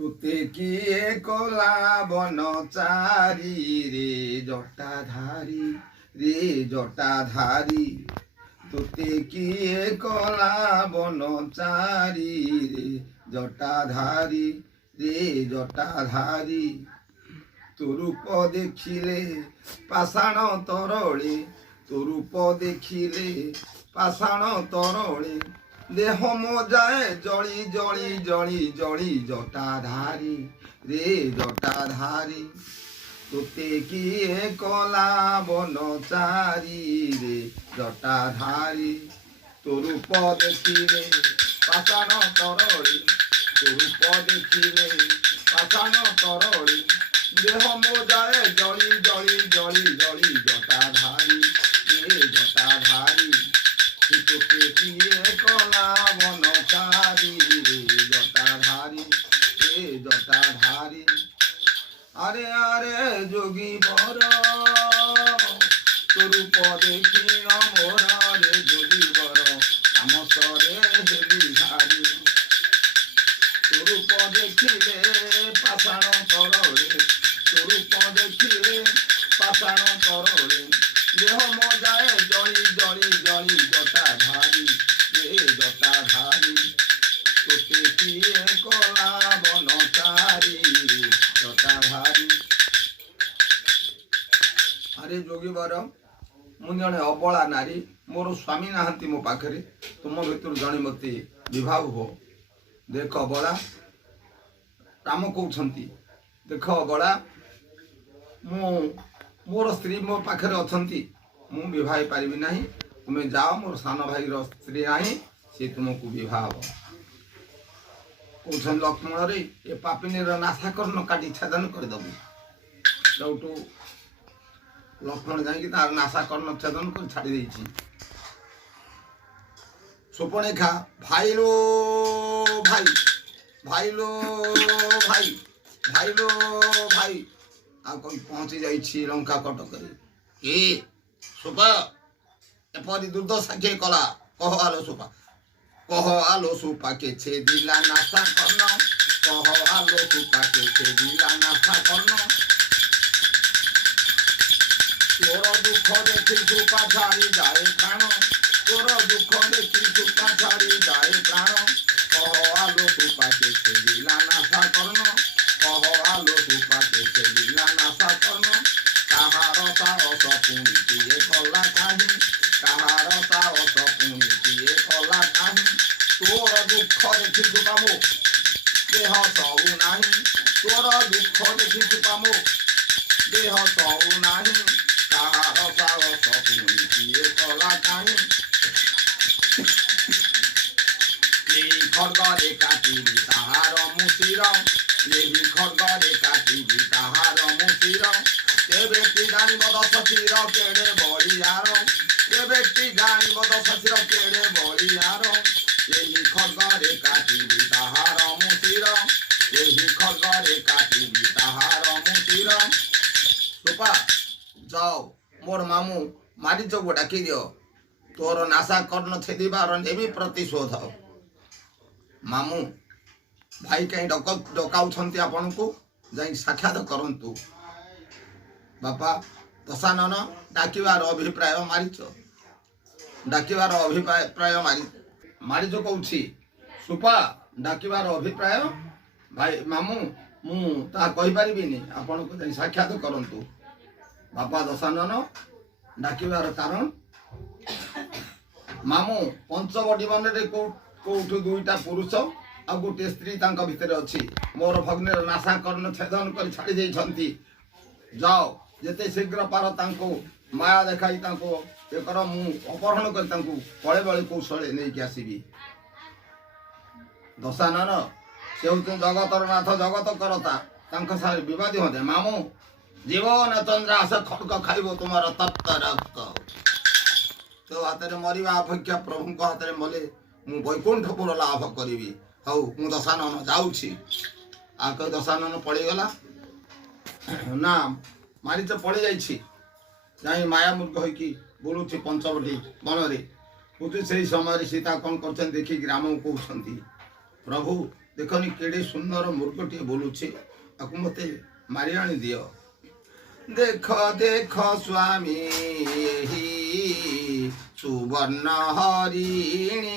तुते किए कला बन चारी रे जटाधारी रे जटाधारी तुते किए कला बन चारी रे जटाधारी रे जटाधारी तो रूप देखिले पाषाण तरले तो रूप देखिले पाषाण तरले देह मजाए जली जली जली जली जटाधारी रे जटाधारी तुते किए कला बन चारी रे जटाधारी तो रूप देखिले पाषाण तरले तो रूप देखिले पाषाण तरले देह मजाए जली जली जली जली जटाधारी रे जटाधारी तुते किए कला बन चारी रे जटाधारी रे जटाधारी अरे अरे जोगी बर स्वरूप देखी मोर रे जोगी बर आम सरे हेली धारी स्वरूप देखिले पाषाण तरले स्वरूप देखिले पाषाण तरले देह मजाए जली जली जली जटाधारी रे जटाधारी तुते किए कला बन चारी रे जटाधारी अरे जोगी बर मु जड़े अबला नारी मोर स्वामी नाहंती मो पाखरे तुम भितर जड़े मते विवाह हो देख अबला राम कहते देख अबला मोर स्त्री मो पाखे अच्छी मु विवाह पारि ना तुम्हें जाओ मोर सान भाई स्त्री आई सी तुमको विवाह हम कौन लक्ष्मण रे ए पापिनी नाशा कर काटी छेदन करदेबू जोटू लक्ष्मण जाकि तार नाशा कर छेदन कर छाड़ी देछि सुपर्णरेखा भाई लो भाई भाई लो भाई भाई लो भाई आ कोई पहुंची जाइछि लंका कटक ए सुपा एपरि दुर्दशा के कला कह आलो सुपा के छे दिला नाशा करन कह आलो सुपा के छे दिला नाशा करन तोर दुख देखी सुपा छाड़ी जाए प्राण तोर दुख देखी सुपा छाड़ी जाए प्राण कह आलो सुपा के छे दिला नाशा करन कह आलो सुपा के छे दिला नाशा करन काहार साहस पुणी किए कला काहि काहार साहस पुणी किए कला काहि तोर दुख देखी सुपा मो देह सबु नाही तोर दुख देखी सुपा मो देह सबु नाही काहार साहस पुणी किए कला काहि खड्गरे काटिबी ताहार मुसिर लेहि खड्गरे काटिबी ताहार मुसिर तेबे ती गानिब दश शिर केड़े बलियार तेबे ती गानिब दश शिर केड़े बलियार एहि खड्गरे काटिबी ताहार मुसिर एहि खड्गरे काटिबी ताहार मुसिर सुपा जाओ मोर मामू मारीच को डाकी दियो तोर नाशा कर्ण छेदिबार नेबी प्रतिशोध मामू भाई कहीं डकाउछंती आपन को जाई साक्षात करंतु बापा दशानन डाकिबार अभिप्राय मारिच डाकिबार अभिप्राय मारिच कहूछि सुपा डाकिबार अभिप्राय भाई मामू मु ता कहि परिबिनी आपन को जाई साक्षात करंतु बापा दशानन डाकिबार कारण मामू पंचवटी वन रे कोठु दुईटा पुरुष आ गोटे स्त्री तांका भितर अछि मोर भग्नेर नाशा कर्ण छेदन कर छाड़ी देइछंती जाओ जेते शीघ्र पार तांको माया देखाई तांको ए कर मु अपहरण कर तांको पळे बळे कौशले नै कि आसीबी दशानन से होतु जगतर नाथ जगत करता तांका सारे विवादी होते मामू जीवन चंद्रास खड्ग खाइबो तुमार तप्त रक्त तो हाथ में मरवा अपेक्षा प्रभु को हाथ में मले मु वैकुंठपुर लाभ करी हौ मु दशानन जाऊँगी आक दशानन पड़गला ना मारीच पड़ जा माया मूर्ख होकी बुलूची पंचवटी वन में से समय सीता कौन कर देखिक राम कहते प्रभु देखनी केड़े सुंदर मुर्गटी बोलुछे आकु मते मारी आनी दियो देख देख स्वामी एही सुवर्ण हरिणी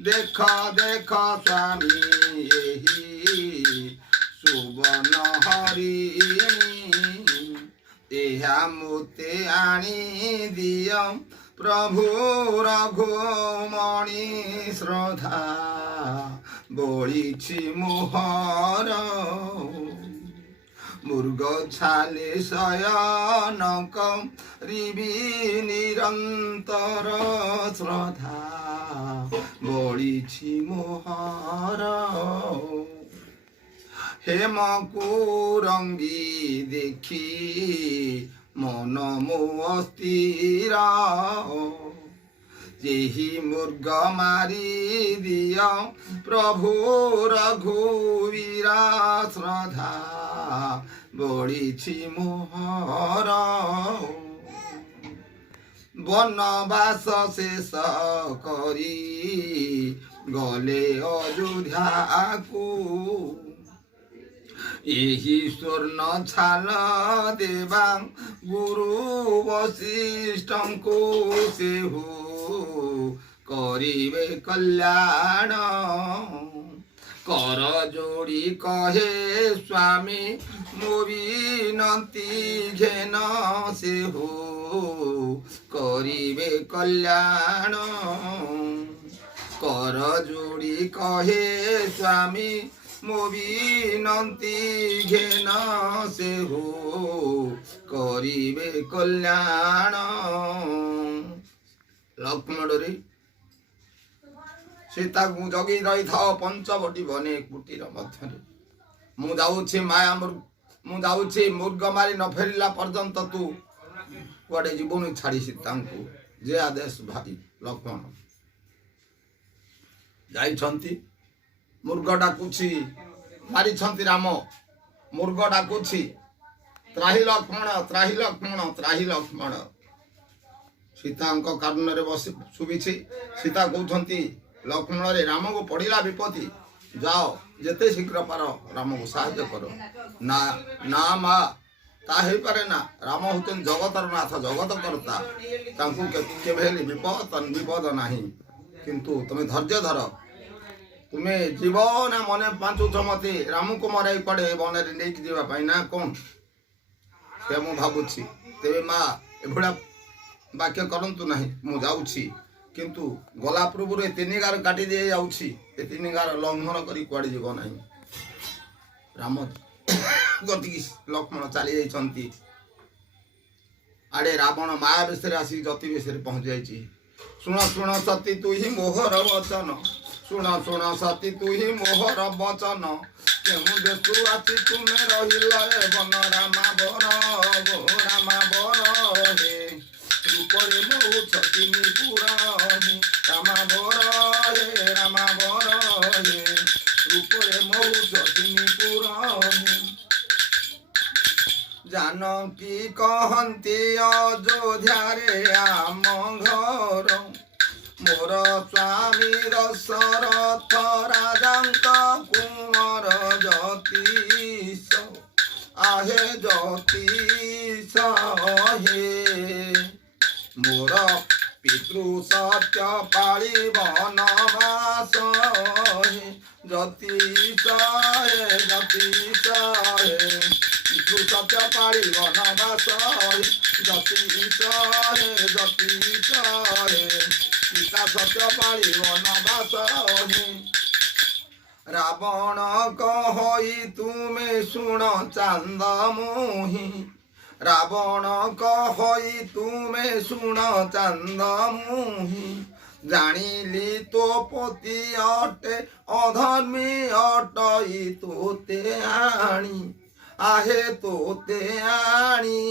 देख देख स्वामी एही सुवर्ण हरिणी एहा मुते आनी दिय प्रभु रघुमणि श्रद्धा बोलिछि मोहर मुर्ग छाले शयन करिबी निरंतर श्रद्धा बोलिछि मोहर हेम कुरंगी देखी मन मो स्थिर जेहि मुर्ग मारी दिय प्रभु रघुवीरा श्रद्धा बोलिछि मोहर वनवास शेष करी गले अयोध्या को एही स्वर्ण छाल देवा गुरु वशिष्ठ को से हो करिवे कल्याण कर जोड़ी कहे स्वामी मो विनती घेन से हो करिवे कल्याण कर जोड़ी कहे स्वामी मो विनती घेन से हो करिवे कल्याण लक्ष्मण रे सीता को जगी रही था पंचवटी बने कुटीर मध्य मु जाऊँ माया मु जाऊँ मुर्ग मारी न फेरला पर्यंत तू कुआडे जीवन छाड़ी सीता को जे आदेश भाई लक्ष्मण जाइछंती मुर्ग डाकुछि मारी राम मुर्ग डाकुछि त्राही लक्ष्मण त्राही लक्ष्मण त्राही लक्ष्मण सीता कारण बस शुभी सीता कहते लक्ष्मण रे राम को पड़िला विपत्ति जाओ जेते शीघ्र पार राम को साहाय्य करो ना ना मा ता हे पारे ना राम होते जगतर नाथ जगत करता केवे विपद नाही किंतु तुम्हें धैर्य धर तुम्हें जीव ना मने पांचुछ मते राम को मराई पड़े वन नहीं जावाई ना कौन से मु भावुछि तेरे माँ एभा वाक्य करंतु नहीं मु जाऊँगी किंतु गला पूर्व तीन गार काटी दे जाऊँगी तीन गार लंघन करी कुआड़े जीव ना राम गति लक्ष्मण चली जाइछंती आड़े रावण माया बेश आसी जति बेश पहुँच जाइछि शुण शुण सती तु ही मोहर वचन शुण शुण सती तु ही मोहर वचन केमु देखु आछि तुमे रहिल वन रामा बर हे रूपरे बहु छतिनी पुरानी रामा बर हे रूपरे बहु छतिनी पुरानी जानकी कहती अयोध्या रे आम घर मोर स्वामी दशरथ राजांक कुंवर ज्योतिष आहे ज्योतिष हे मोर पितृ सत्य पाळी वनवास हे ज्योतिष हे ज्योतिष हे पितृ सत्य पाळी वनवास हे ज्योतिष हे ज्योतिष हे सीता सत्य पाळी वनवास हे रावण कहि तुमे शुण चांद मोही रावण कहि तुमे शुण चांद मोही जानिली तो पति अटे अधर्मी अटई तोते आणी आहे तोते आणी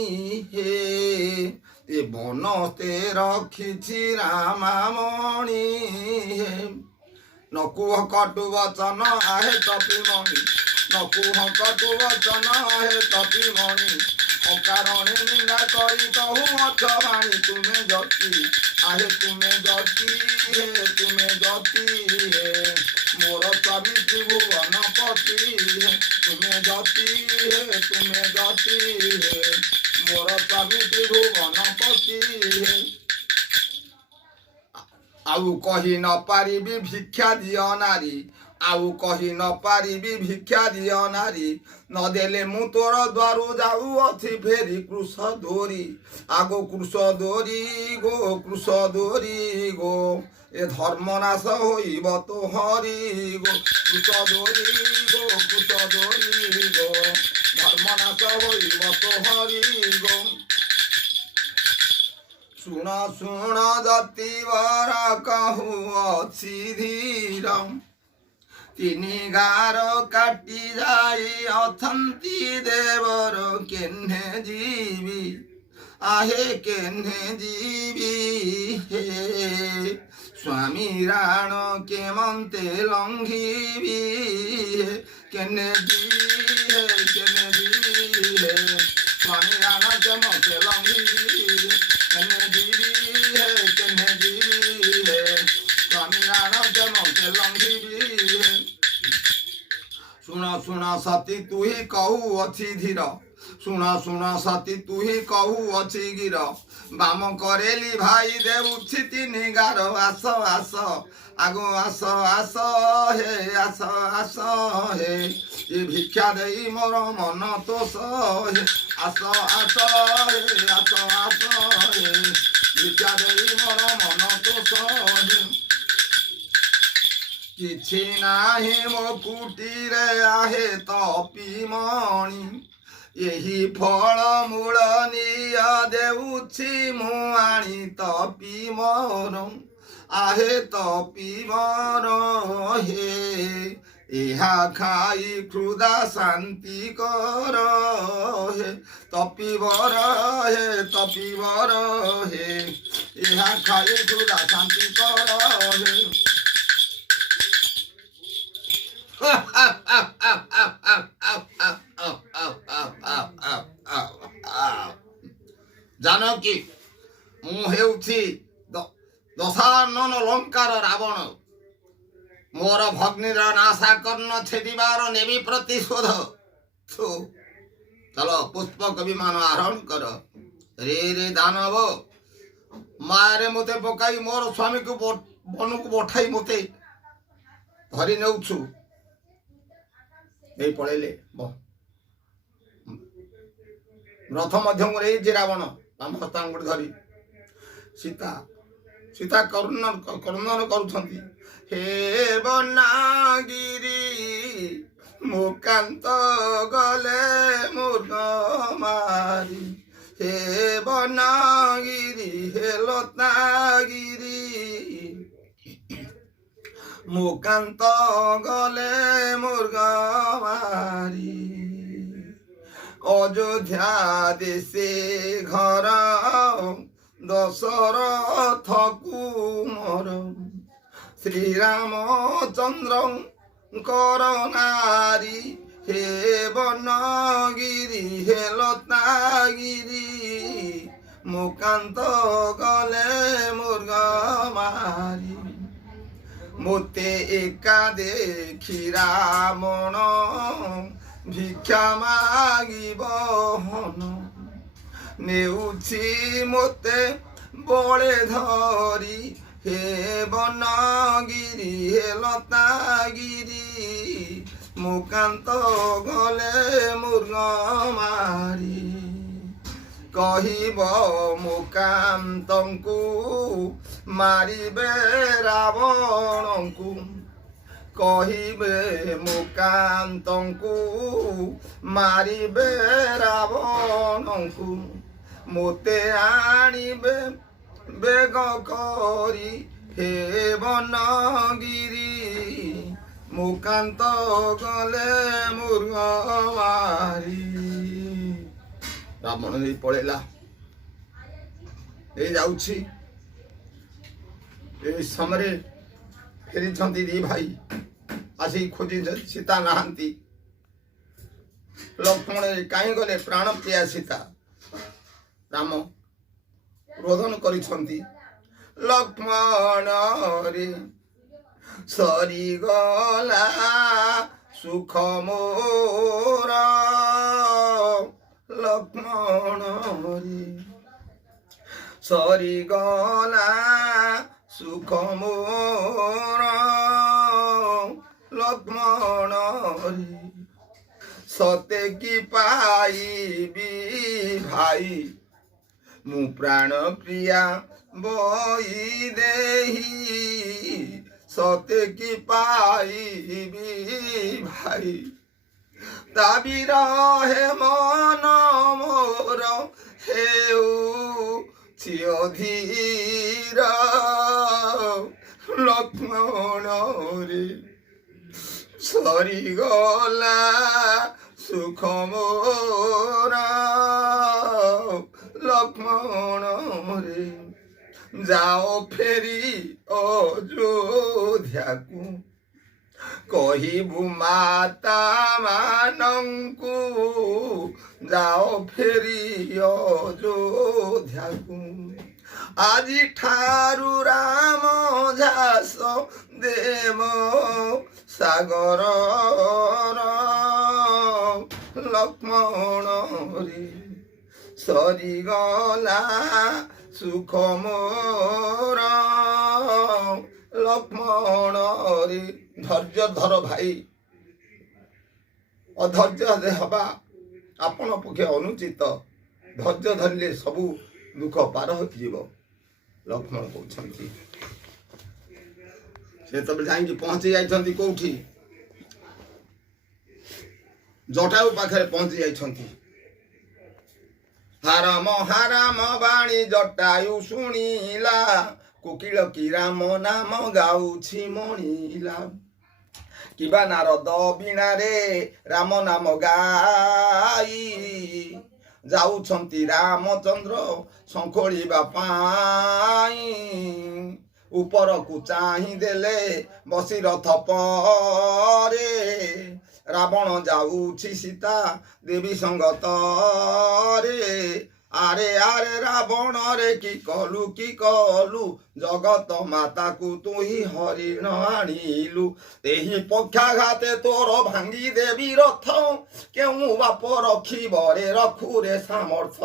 हे ते बनते रखिछि रामामणि हे नकुह कटु वचन आहे तपी मणि नकुह कटु वचन आहे तपी मणि ଅକାରଣେ ନିନ୍ଦା କରି କହୁ ଅର୍ଥ ବାଣୀ ତୁମେ ଜତି ଆହେ ତୁମେ ଜତି ହେ ତୁମେ ଜତି ହେ ମୋର ସ୍ୱାମୀ ତ୍ରିଭୁବନ ପତି ହେ ତୁମେ ଜତି ହେ ତୁମେ ଜତି ହେ ମୋର ସ୍ୱାମୀ ତ୍ରିଭୁବନ ପତି ହେ ଆଉ କହି ନ ପାରିବି ଭିକ୍ଷା ଦିଅ ନାରୀ ଆଉ କହି ନ ପାରିବି ଭିକ୍ଷା ଦିଅ ନାରୀ ନଦେଲେ ମୁଁ ତୋର ଦ୍ୱାରୁ ଯାଉଅଛି ଫେରି କୃଷ ଦୋରି ଆଗୋ କୃଷ ଦୋରି ଗୋ ଏ ଧର୍ମ ନାଶ ହୋଇବ ତ ହରି ଗୋ କୃଷ ଦୋରି ଗୋ ଧର୍ମ ନାଶ ହୋଇବ ତ ହରି ଗୋ ଶୁଣ ଶୁଣ ଯତିବର କହୁଅଛି ଧୀର ତିନି ଗାର କାଟି ଯାଇ ଅଛନ୍ତି ଦେବର କେହ୍ନେ ଯିବି ଆହେ କେହ୍ନେ ଯିବି ହେ ସ୍ୱାମୀ ରାଣ କେମନ୍ତେ ଲଙ୍ଘିବି କେନେ ଯିବି ହେ କେନେ ଯିବି ହେ ସ୍ୱାମୀ ରାଣ କେମନ୍ତେ ଲଙ୍ଘିବି କେନେ ଯିବି ହେ କେନେ ଯିବି ହେ ସ୍ୱାମୀ ରାଣ କେମନ୍ତେ ଲଙ୍ଘିବି ଶୁଣ ଶୁଣ ସତୀ ତୁହି କହୁଅଛି ଧୀର ଶୁଣ ଶୁଣ ସତୀ ତୁହି କହୁଅଛି ଗିର ବାମ କରେଲି ଭାଇ ଦେଉଛି ତିନି ଗାର ଆସ ଆସ ଆଗୋ ଆସ ଆସ ହେ ଆସ ଆସ ହେ ଏ ଭିକ୍ଷା ଦେଇ ମୋର ମନ ତୋଷ ହେ ଆସ ଆସ ହେ ଆସ ଆସ ହେ ଭିକ୍ଷା ଦେଇ ମୋର ମନ ତୋଷ ହେ କିଛି ନାହିଁ ମୋ କୁଟିରେ ଆହେ ତପିମଣି ଏହି ଫଳ ମୂଳ ନିଅ ଦେଉଛି ମୁଁ ଆଣି ତପି ମୋର ଆହେ ତପି ମୋର ହେ ଏହା ଖାଇ ହୃଦା ଶାନ୍ତି କର ହେ ତପିବର ହେ ଏହା ଖାଇ ହୃଦା ଶାନ୍ତି କର ହେ ଜାନକୀ ମୁଁ ହେଉଛି ଦଶାନନ ଲଙ୍କାର ରାବଣ ମୋର ଭଗ୍ନୀର ନାଶା କର୍ଣ୍ଣ ଛେଦିବାର ନେବି ପ୍ରତିଶୋଧ ଚାଲ ପୁଷ୍ପକ ବିମାନ ଆରୋହଣ କର ରେ ରେ ଦାନବ ମାରେ ମୋତେ ପକାଇ ମୋର ସ୍ୱାମୀକୁ ବନକୁ ପଠାଇ ମୋତେ ଧରି ନେଉଛୁ এই পড়াইলে রথ ମଧ୍ୟମରେ এই যে ରାବଣ ହସ୍ତାଙ୍ଗୁଳି ଧରି ସୀତା କରୁଣନ କରୁଛନ୍ତି ହେ ବନାଗିରି ମୁକାନ୍ତ ଗଲେ ମୃଗ ମାରି ହେ ବନାଗିରି ହେ ଲତାଗିରି মুকান্ত গলে মৃগ মারি অযোধ্যা দেশে ঘর দশরথ কুমর শ্রীরামচন্দ্র করনারী হে বনগিরি হে লতাগিরি মুকান্ত গলে মৃগ মারি মোতে একা দেখি রাবণ ভিক্ষা মাগিব হন নেউছি মোতে বলে ধরি হে বনগিরি হে লতাগিরি মুকান্ত গলে মৃগ মারি কহিব মুকান্তଙ୍କୁ ମାରିବେ ରାବଣଙ୍କୁ କହିବେ ମୁକାନ୍ତଙ୍କୁ ମାରିବେ ରାବଣଙ୍କୁ ମୋତେ ଆଣିବେ ବେଗ କରି ହେ ବନଗିରି ମୁକାନ୍ତ ଗଲେ ମୃଗ ମାରି ରାବଣ ଦେଇ ପଳେଇଲା ଏ ଯାଉଛି এই সমୟରେ ଫେରିଛନ୍ତି ଦି ଭାଇ ଆସିକି ଖୋଜି ସୀତା ନାହାନ୍ତି लक्ष्मण कहीं गले प्राण प्रिया सीता राम रोदन करिसंती लक्ष्मण रे सरी गला सुख मोर लक्ष्मण रे सरी गला सुख मोर लक्ष्मण रे सते की पाइबी भाई मु प्राण प्रिया बोई देही सते की पाइबी भाई दाबी रहे मन मोर हेउ धीर लक्ष्मण रे सरी गला सुख मोर लक्ष्मण रे जाओ फेरी अयोध्या को कहिबु माता मानंकु जाओ फेरी अयोध्या को আজি ठारू राम झास देव सागर लक्ष्मण रे सरी गला सुख मोर लक्ष्मण रे धैर्य धर भाई अधैर्य हवा आपण पक्षे अनुचित धैर्य धरले सबू दुख पार होजीव लक्ष्मण कहते से तब जाइए पहुंची जाइछंती कोठी जटायु पाखरे पहुंची जाइछंती हाराम हाराम बाणी जटायु शुणिला कोकिल की राम नाम गाउछि मणिला किबा नारद बीणा रे राम नाम गाई जाउछंती रामचंद्र संखोलिबा पाई ऊपर को चाही देले बसी रथ परे रावण जाउछि सीता देवी संगत रे आरे आरे रावण रे की कलु जगत माता को तू ही हरिण आनिलु एही पक्षाघाते तोर भांगी देवी रथ केउ बाप रखी बरे रखु रे सामर्थ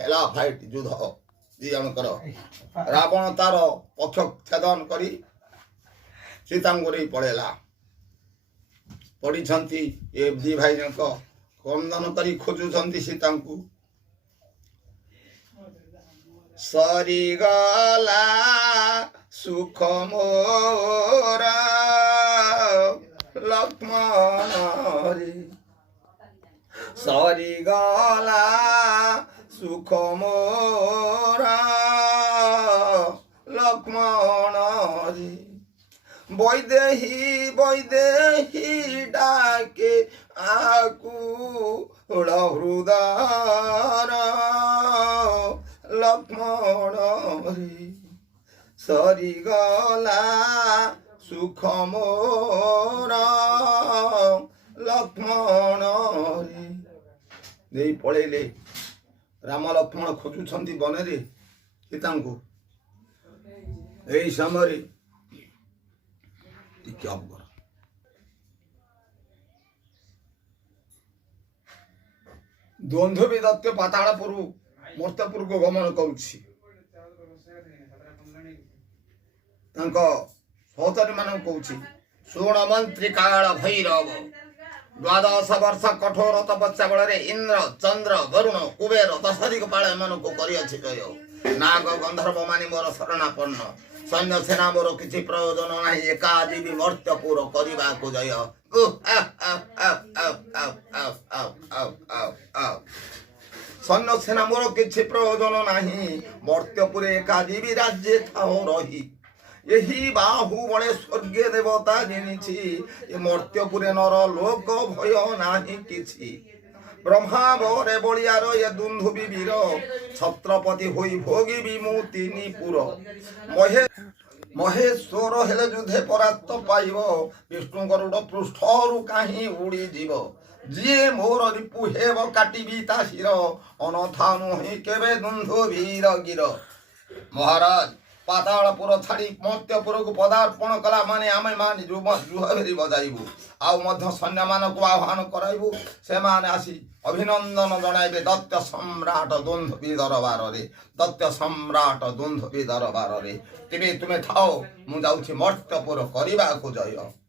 हेला फाइट युद्ध दी जनकर रावण तार पक्ष छेदन करी सीतांगुरी पड़ेला पड़ी ए दी भाई जनक क्रंदन करी खोजुछंती सीतांकु सरी गला सुख मोर लक्ष्मण रे सरी गला सुख मोर लक्ष्मण रे वैदेही डाके आकू हृदय लक्ष्मण रे सरी गला सुख मोर लक्ष्मण रे देई पळेले राम लक्ष्मण खोजुछंती बने रे सीतांकु एई समय टिके अवगर द्वंद्व विदत्य पातालपुर मर्त्यपुर को गमन करुछि सहचरी मान कहूँ सुण मंत्री काल भैरव 12 वर्ष कठोर तपस्या बल इंद्र चंद्र वरुण कुबेर दशाधिक पाल मन को करियछि जय नाग गंधर्व मानी मोर शरणापन्न सैन्य सेना मोर किछि प्रयोजन नाही एका जीवी मर्त्यपुर करिबा को जय सैन्य सेना मोर किछि प्रयोजन नाही मर्त्यपुर एका जीवी राज्य थाओ रही यही बाहु बड़े स्वर्गे देवता जिनिछि ए मर्त्यपुरे नर लोक भय नाही किछि ब्रह्मा बरे बलियार ये दुंधुबी वीर छत्रपति होई भोगी विमुतिनी पुर महेश्वर हेले युद्धे परास्त पाइब विष्णु गरुड़ पृष्ठरु काहीं उड़ी जीव ଯିଏ ମୋର ରିପୁ ହେବ କାଟିବି ତା ଶିର ଅନଥା ନୁହେଁ କେବେ ଦୁନ୍ଧୁ ବୀର ଗିର। ମହାରାଜ ପାତାଳପୁର ଛାଡ଼ି ମର୍ତ୍ତ୍ୟପୁରକୁ ପଦାର୍ପଣ କଲା ମାନେ ଆମେ ମାନେ ଜୁହରି ବଜାଇବୁ ଆଉ ମଧ୍ୟ ସୈନ୍ୟମାନଙ୍କୁ ଆହ୍ୱାନ କରାଇବୁ। ସେମାନେ ଆସି ଅଭିନନ୍ଦନ ଜଣାଇବେ ଦୈତ୍ୟ ସମ୍ରାଟ ଦୁନ୍ଦୁଭି ଦରବାରରେ ଦୈତ୍ୟ ସମ୍ରାଟ ଦୁନ୍ଦୁଭି ଦରବାରରେ। ତେବେ ତୁମେ ଥାଅ ମୁଁ ଯାଉଛି ମର୍ତ୍ତ୍ୟପୁର କରିବାକୁ ଜୟ।